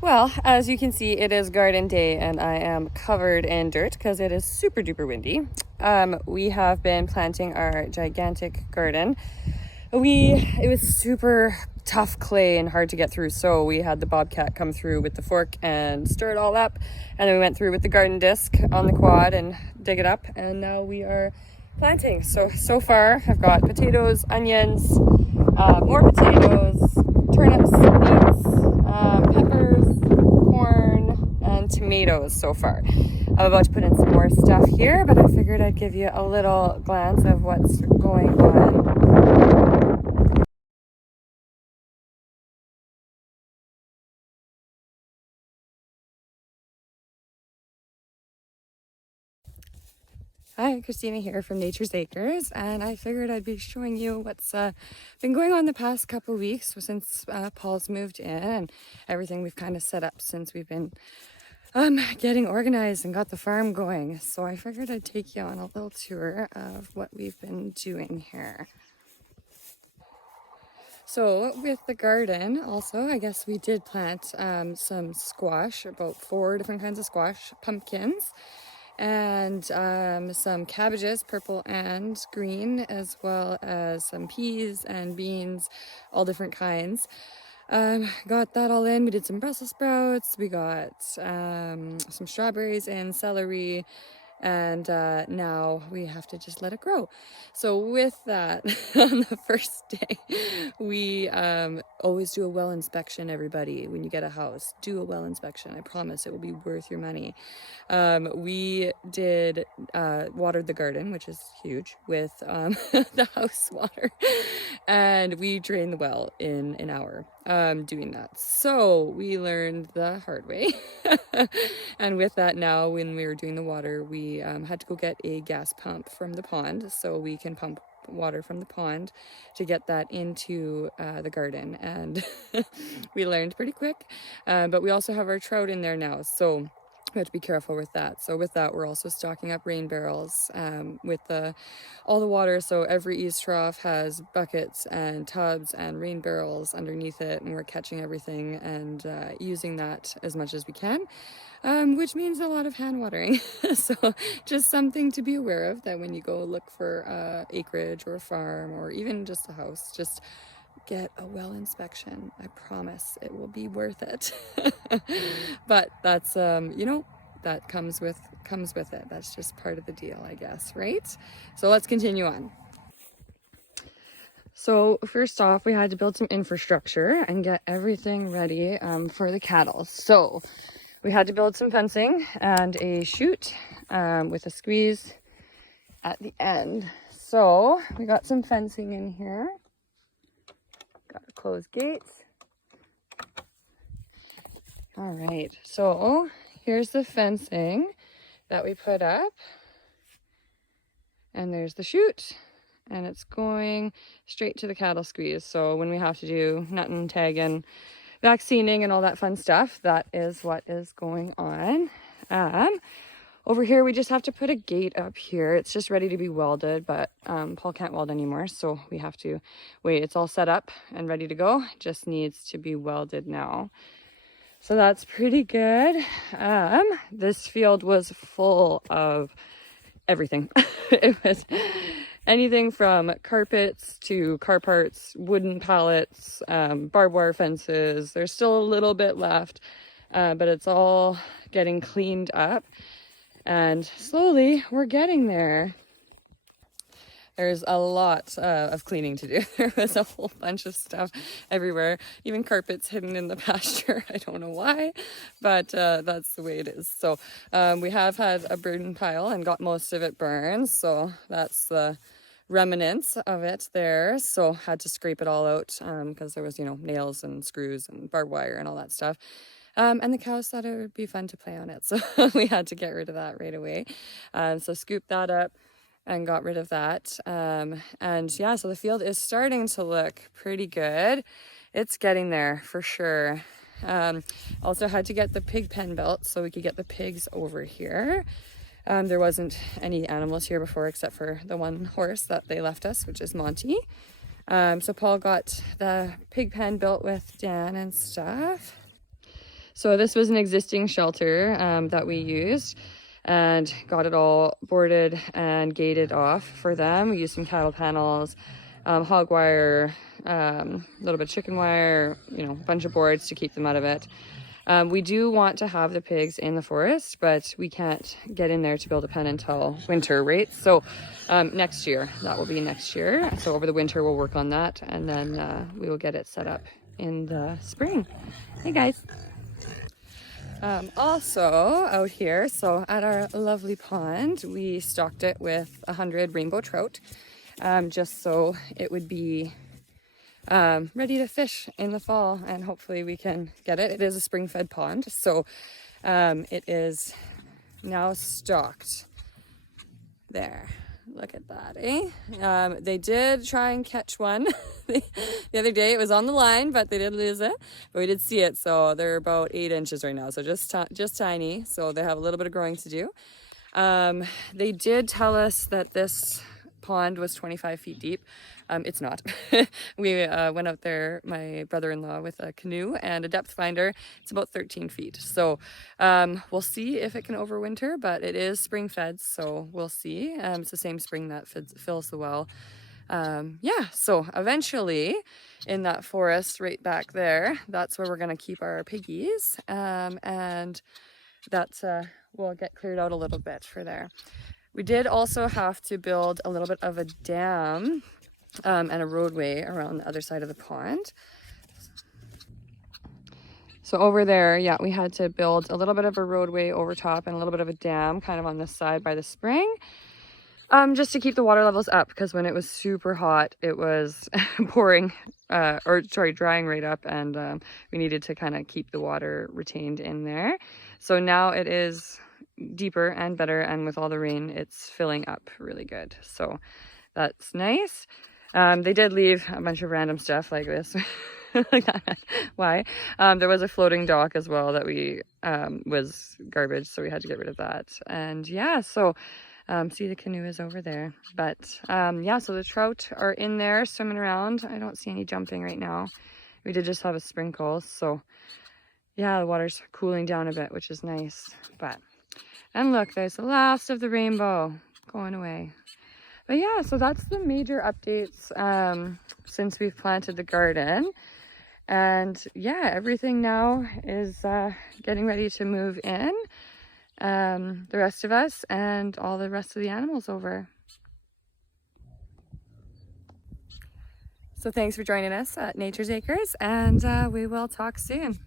Well, as you can see, it is garden day and I am covered in dirt because it is super duper windy. We have been planting our gigantic garden. It was super tough clay and hard to get through, so we had the bobcat come through with the fork and stir it all up, and then we went through with the garden disc on the quad and dig it up, and now we are planting. So far I've got potatoes, onions, more potatoes, turnips, beets, peppers, corn, and tomatoes so far. I'm about to put in some more stuff here, but I figured I'd give you a little glance of what's going on. Hi, Christina here from Nature's Acres, and I figured I'd be showing you what's been going on the past couple weeks since Paul's moved in and everything we've kind of set up since we've been getting organized and got the farm going. So I figured I'd take you on a little tour of what we've been doing here. So with the garden also, I guess we did plant some squash, about 4 different kinds of squash, pumpkins, and some cabbages, purple and green, as well as some peas and beans, all different kinds. Got that all in. We did some Brussels sprouts. We got some strawberries and celery, and now we have to just let it grow. So with that, on the first day, we always do a well inspection. Everybody, when you get a house, do a well inspection. I promise it will be worth your money. We did watered the garden, which is huge, with the house water, and we drained the well in an hour doing that. So we learned the hard way. And with that, now when we were doing the water, we had to go get a gas pump from the pond so we can pump water from the pond to get that into the garden. And we learned pretty quick, but we also have our trout in there now, so we have to be careful with that. So with that, we're also stocking up rain barrels with all the water. So every eaves trough has buckets and tubs and rain barrels underneath it, and we're catching everything and using that as much as we can, which means a lot of hand watering. So just something to be aware of, that when you go look for acreage or a farm or even just a house, just get a well inspection. I promise it will be worth it. But that's that comes with it. That's just part of the deal, I guess, right? So let's continue on. So first off, we had to build some infrastructure and get everything ready for the cattle. So we had to build some fencing and a chute with a squeeze at the end. So we got some fencing in here. Got to close gates. All right, so here's the fencing that we put up. And there's the chute. And it's going straight to the cattle squeeze. So when we have to do nutting, tagging, vaccinating, and all that fun stuff, that is what is going on. Over here, we just have to put a gate up here. It's just ready to be welded, but Paul can't weld anymore, so we have to wait. It's all set up and ready to go. It just needs to be welded now. So that's pretty good. This field was full of everything. It was anything from carpets to car parts, wooden pallets, barbed wire fences. There's still a little bit left, but it's all getting cleaned up. And slowly, we're getting there. There's a lot of cleaning to do. There was a whole bunch of stuff everywhere, even carpets hidden in the pasture. I don't know why, but that's the way it is. So we have had a burn pile and got most of it burned. So that's the remnants of it there. So had to scrape it all out because there was, nails and screws and barbed wire and all that stuff. And the cows thought it would be fun to play on it. So we had to get rid of that right away. So scooped that up and got rid of that. And yeah, so the field is starting to look pretty good. It's getting there for sure. Also had to get the pig pen built so we could get the pigs over here. There wasn't any animals here before except for the one horse that they left us, which is Monty. So Paul got the pig pen built with Dan and stuff. So this was an existing shelter that we used and got it all boarded and gated off for them. We used some cattle panels, hog wire, a little bit of chicken wire, you know, a bunch of boards to keep them out of it. We do want to have the pigs in the forest, but we can't get in there to build a pen until winter, right? So next year, that will be next year. So over the winter, we'll work on that, and then we will get it set up in the spring. Hey guys. Also out here, so at our lovely pond, we stocked it with 100 rainbow trout, just so it would be ready to fish in the fall, and hopefully we can get it. It is a spring-fed pond, so it is now stocked. There, look at that, eh? They did try and catch one the other day. It was on the line, but they did lose it. But we did see it, so they're about 8 inches right now, so just tiny. So they have a little bit of growing to do. They did tell us that this pond was 25 feet deep. It's not. We went out there, my brother-in-law, with a canoe and a depth finder. It's about 13 feet. So we'll see if it can overwinter, but it is spring fed, so we'll see. It's the same spring that fills the well. Yeah, so eventually in that forest right back there, that's where we're going to keep our piggies. And that's will get cleared out a little bit for there. We did also have to build a little bit of a dam and a roadway around the other side of the pond. So over there, yeah, we had to build a little bit of a roadway over top and a little bit of a dam kind of on this side by the spring. Just to keep the water levels up, because when it was super hot, it was drying right up, and we needed to kind of keep the water retained in there. So now it is deeper and better, and with all the rain, it's filling up really good. So that's nice. They did leave a bunch of random stuff like this. Why? There was a floating dock as well that we was garbage, so we had to get rid of that. And yeah, so see, the canoe is over there. But yeah, so the trout are in there swimming around. I don't see any jumping right now. We did just have a sprinkle, so yeah, the water's cooling down a bit, which is nice. And look, there's the last of the rainbow going away. But yeah, so that's the major updates since we've planted the garden. And yeah, everything now is getting ready to move in. The rest of us and all the rest of the animals over. So thanks for joining us at Nature's Acres, and we will talk soon.